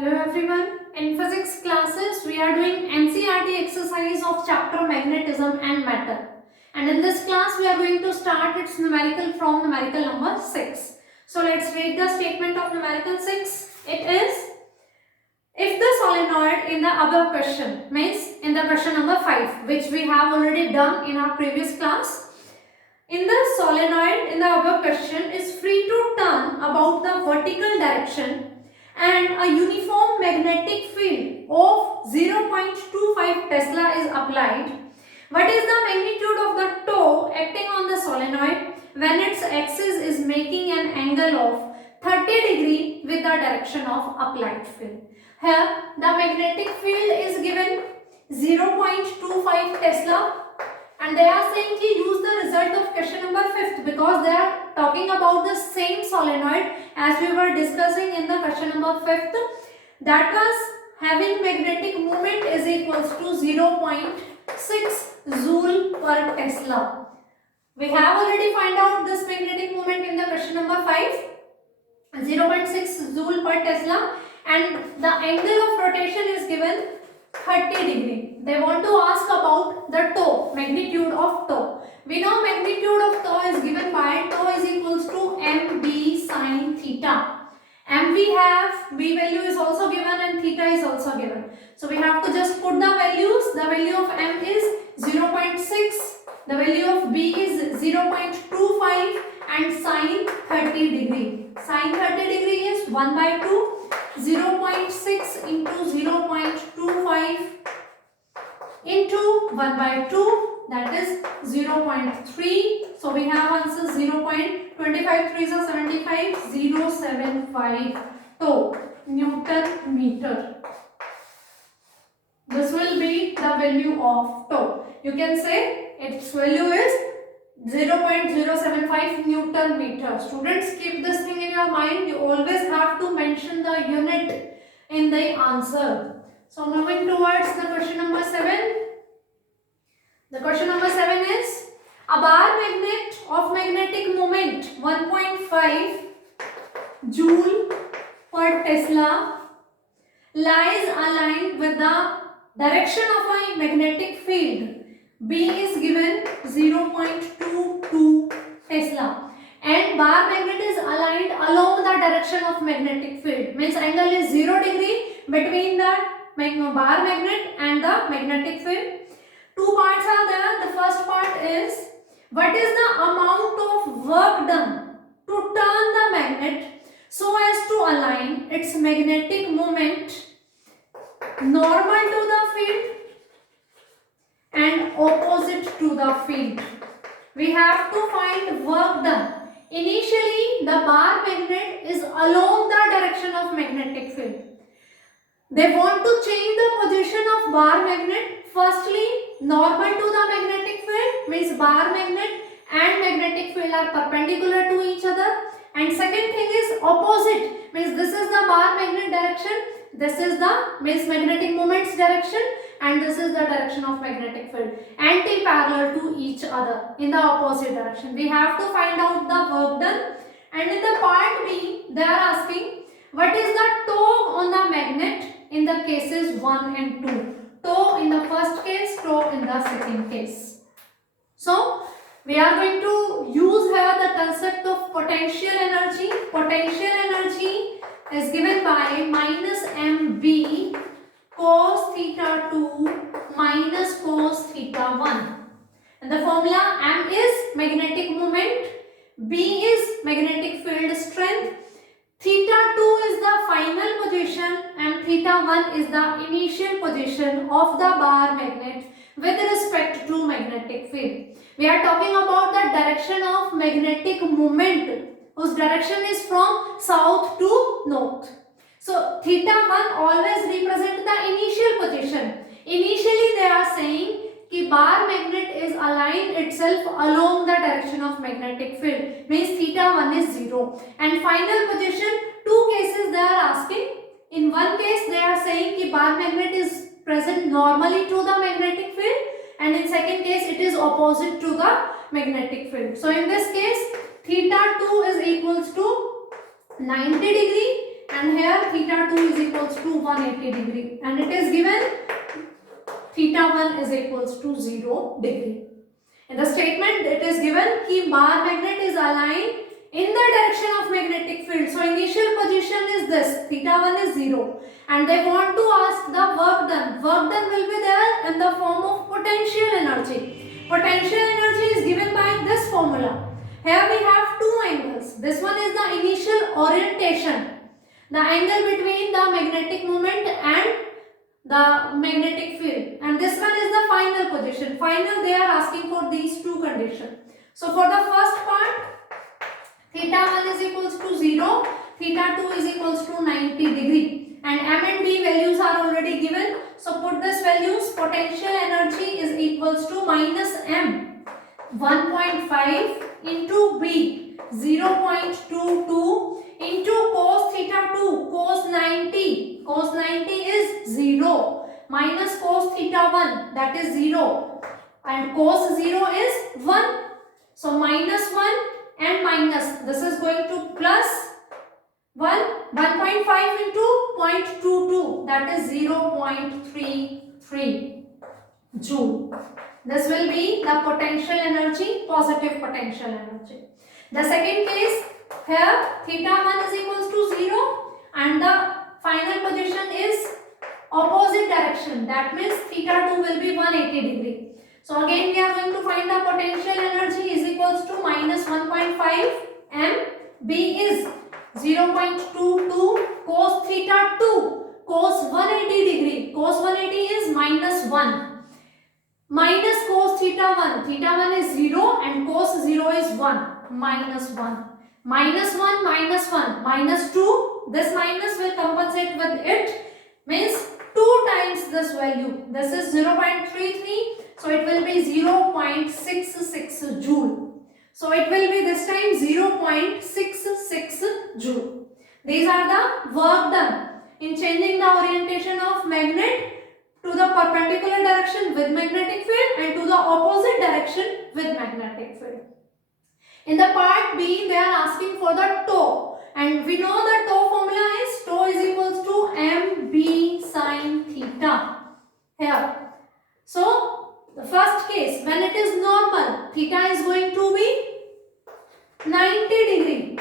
Hello everyone. In physics classes, we are doing NCERT exercise of chapter magnetism and matter. And in this class, we are going to start its numerical from numerical number 6. So let's read the statement of numerical 6. It is, if the solenoid in the above question, means in the question number 5, which we have already done in our previous class. In the solenoid in the above question is free to turn about the vertical direction and a uniform magnetic field of 0.25 Tesla is applied. What is the magnitude of the toe acting on the solenoid when its axis is making an angle of 30 degree with the direction of applied field? Here the magnetic field is given 0.25 Tesla and they are saying to use the result of question number 5th because they are talking about the same solenoid as we were discussing in the question number 5th, that was having magnetic moment is equals to 0.6 joule per Tesla. We have already find out this magnetic moment in the question number 5, 0.6 joule per Tesla, and the angle of rotation is given 30 degree. They want to ask about the toe, magnitude of toe. We know magnitude of toe is given by toe is equals to mb sine theta. M we have, b value is also given and theta is also given. So we have to just put the values. The value of m is 0.6, the value of b is 0.25 and sine 30 degree. Sine 30 degree is 1 by 2. 0.6 into 0.25 into 1 by 2, that is 0.3. So we have answer 0.25, 3s are 75, 075 toe Newton meter. This will be the value of toe. You can say its value is 0.075 Newton meter. Students, keep this thing in your mind. You always have to mention the unit in the answer. So moving towards the question number 7. The question number 7 is, a bar magnet of magnetic moment 1.5 joule per Tesla lies aligned with the direction of a magnetic field. B is given 0.22 Tesla and bar magnet is aligned along the direction of magnetic field, means angle is 0 degree between the bar magnet and the magnetic field. Two parts are there. The first part is, what is the amount of work done to turn the magnet so as to align its magnetic moment normal to the field and opposite to the field. We have to find work done. Initially, the bar magnet is along the direction of magnetic field. They want to change the position of bar magnet. Firstly, normal to the magnetic field, means bar magnet and magnetic field are perpendicular to each other. And second thing is opposite, means this is the bar magnet direction, this is the means magnetic moment's direction, and this is the direction of magnetic field, anti-parallel to each other in the opposite direction. We have to find out the work done. And in the part B, they are asking, what is the toe on the magnet in the cases 1 and 2? Toe in the first case, toe in the second case. So we are going to use here the concept of potential energy. Potential energy is given by minus mb cos theta 2 minus cos theta 1. And the formula, m is magnetic moment, b is magnetic field strength, theta 2 is the final position and theta 1 is the initial position of the bar magnet with respect to magnetic field. We are talking about the direction of magnetic moment whose direction is from south to north. So theta 1 always represent the initial position. Initially they are saying कि bar magnet is aligned itself along the direction of magnetic field, means theta 1 is 0. And final position, two cases they are asking. In one case they are saying कि bar magnet is present normally to the magnetic field, and in second case it is opposite to the magnetic field. So in this case theta 2 is equals to 90 degree and here theta 2 is equals to 180 degree, and it is given theta 1 is equals to 0 degree. In the statement it is given कि bar magnet is aligned in the direction of magnetic field. So initial position is this, theta 1 is 0, and they want to ask the work done. Work done will be there in the form of potential energy. Potential energy is given by this formula. Here we have two angles. This one is the initial orientation, the angle between the magnetic moment and the magnetic field, and this one is the final position. Final, they are asking for these two conditions. So for the first part, theta 1 is equals to 0, theta 2 is equals to 90 degree, and m and b values are already given. So put this values. Potential energy is equals to minus m 1.5 into b 0.22 into cos theta 2, cos 90. Cos 90 is 0 minus cos theta 1, that is 0, and cos 0 is 1. So minus 1 and minus, this is going to plus 1.5 into 0.22, that is 0.33 joule. This will be the potential energy, positive potential energy. The second case, here theta 1 is equals to 0 and the final position is opposite direction, that means theta 2 will be 180 degree. So again we are going to find the potential energy is equals to minus 1.5 m, b is 0.22 cos theta 2, cos 180 degree, cos 180 is minus 1, minus cos theta 1, theta 1 is 0 and cos 0 is 1, minus 1. Minus 1, minus 1, minus 2, this minus will compensate with it, means 2 times this value. This is 0.33, so it will be 0.66 joule. So it will be this time 0.66 joule. These are the work done in changing the orientation of magnet to the perpendicular direction with magnetic field and to the opposite direction with magnetic field. In the part B, they are asking for the tau, and we know the tau formula is tau is equals to mb sin theta. Here, so the first case, when it is normal, theta is going to be 90 degree.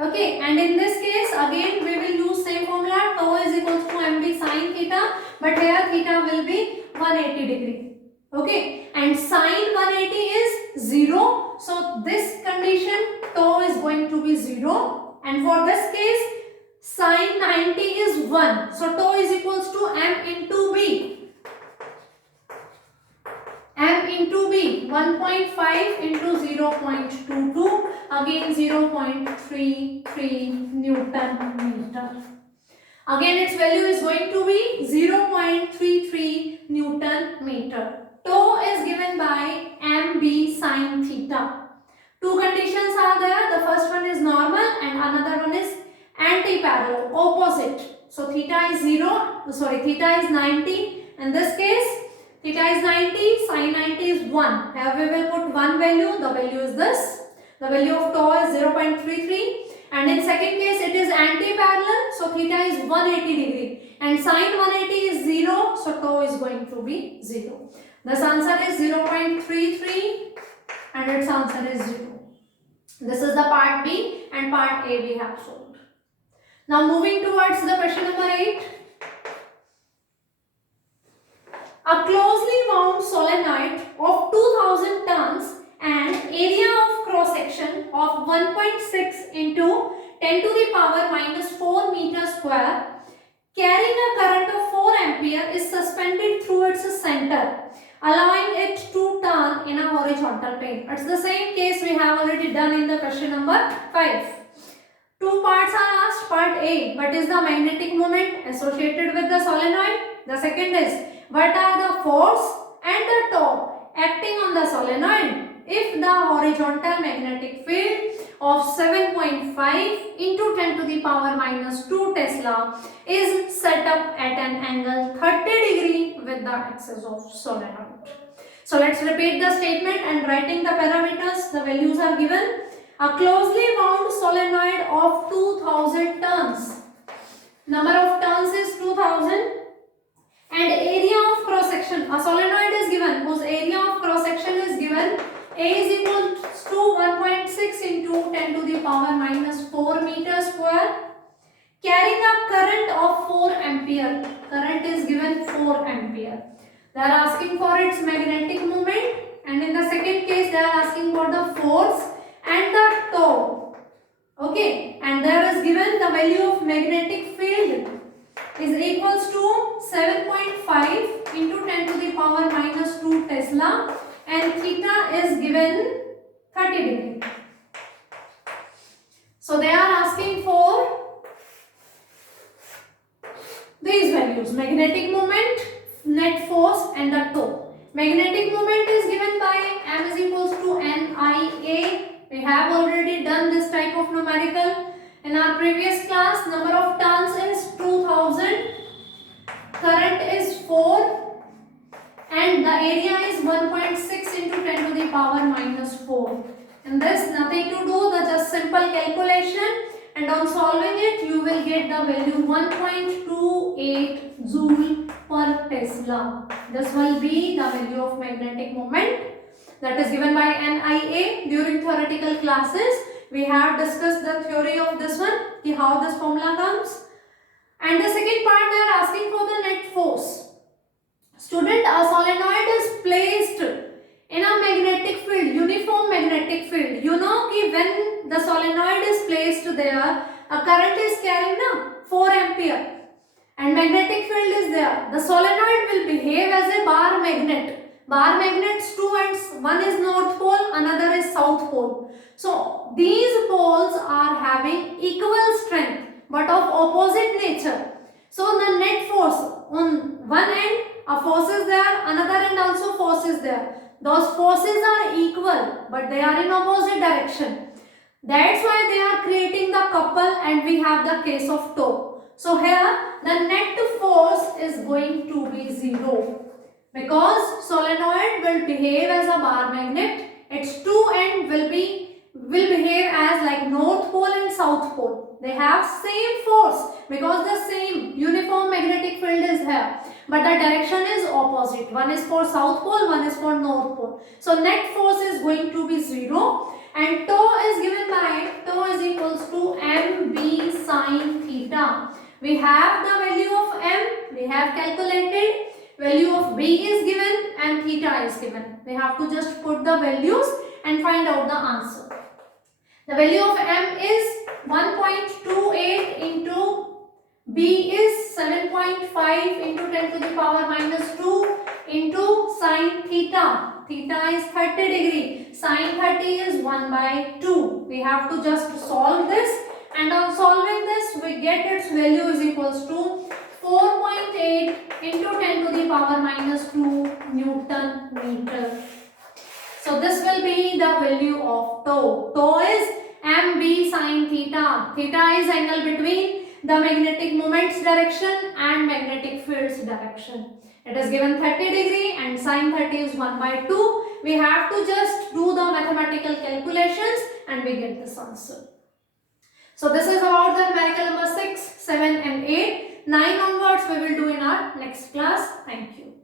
Okay, and in this case, again we will use same formula, tau is equals to mb sin theta, but here theta will be 180 degree. Okay, and sin 180 is 0, so this condition tau is going to be 0, and for this case sin 90 is 1, so tau is equals to m into b. M into b, 1.5 into 0.22, again 0.33 Newton meter. Again its value is going to be 0.33 Newton meter. Tau is given by mb sin theta. Two conditions are there. The first one is normal and another one is anti-parallel, opposite. So theta is 90. In this case, theta is 90, sin 90 is 1. Here we will put one value. The value is this. The value of tau is 0.33. And in second case, it is anti-parallel. So theta is 180 degree. And sin 180 is 0. So tau is going to be 0. This answer is 0.33 and its answer is 0. This is the part B, and part A we have solved. Now moving towards the question number 8. A closely wound solenoid of 2000 tons and area of cross section of 1.6 into 10 to the power minus 4 meter square carrying a current of 4 ampere is suspended through its center, allowing it to turn in a horizontal plane. It's the same case we have already done in the question number 5. Two parts are asked. Part A, what is the magnetic moment associated with the solenoid? The second is, what are the force and the torque acting on the solenoid if the horizontal magnetic field of 7.5 into 10 to the power minus 2 Tesla is set up at an angle 30 degree with the axis of solenoid. So let's repeat the statement and writing the parameters. The values are given. A closely wound solenoid of 2000 tons number of turns is 2000, and area of cross section, a solenoid is given whose area of cross section is given, A is equal to 1.6 into 10 to the power minus 4 meter square, carrying a current of 4 ampere. Current is given 4 ampere. They are asking for its magnetic moment, and in the second case they are asking for the force and the torque. Okay, and there is given the value of magnetic field is equals to 7.5 into 10 to the power minus 2 Tesla, and theta is given 30 degree. So they are asking for these values: magnetic moment, net force and the torque. Magnetic moment is given by M is equals to NIA. We have already done this type of numerical in our previous class. Number of turns is 2000, current is 4, and the area is 1.6 into 10 to the power minus 4. In this, nothing to do, the just simple calculation, and on solving it you will get the value 1.28 joule per Tesla. This will be the value of magnetic moment that is given by NIA. During theoretical classes we have discussed the theory of this one, how this formula comes. And the second part, they are asking for the net force. Student, a solenoid is placed in a magnetic field, uniform magnetic field. You know कि when the solenoid is placed there, a current is carrying 4 ampere and magnetic field is there. The solenoid will behave as a bar magnet. Bar magnets two ends, one is north pole, another is south pole. So these poles are having equal strength but of opposite nature. So the net force on one end, a force is there, another end also force is there. Those forces are equal but they are in opposite direction. That's why they are creating the couple, and we have the case of torque. So here the net force is going to be 0 because solenoid will behave as a bar magnet. Its two end will behave as like north pole and south pole. They have same force because the same uniform magnetic field is here, but the direction is opposite. One is for south pole, one is for north pole. So net force is going to be 0, and tau is given by tau is equals to mb sine theta. We have the value of m, we have calculated, value of b is given and theta is given. We have to just put the values and find out the answer. The value of m is 1.28 into b is 7.5 into 10 to the power minus 2 into sine theta. Theta is 30 degree. Sine 30 is 1 by 2. We have to just solve this, and on solving this we get its value is equals to 4.8 into 10 to the power minus 2 Newton meter. So this will be the value of tau. Tau is mb sine theta. Theta is angle between the magnetic moment's direction and magnetic field's direction. It is given 30 degree and sine 30 is 1 by 2. We have to just do the mathematical calculations and we get this answer. So this is about the numerical number 6, 7 and 8. 9 onwards we will do in our next class. Thank you.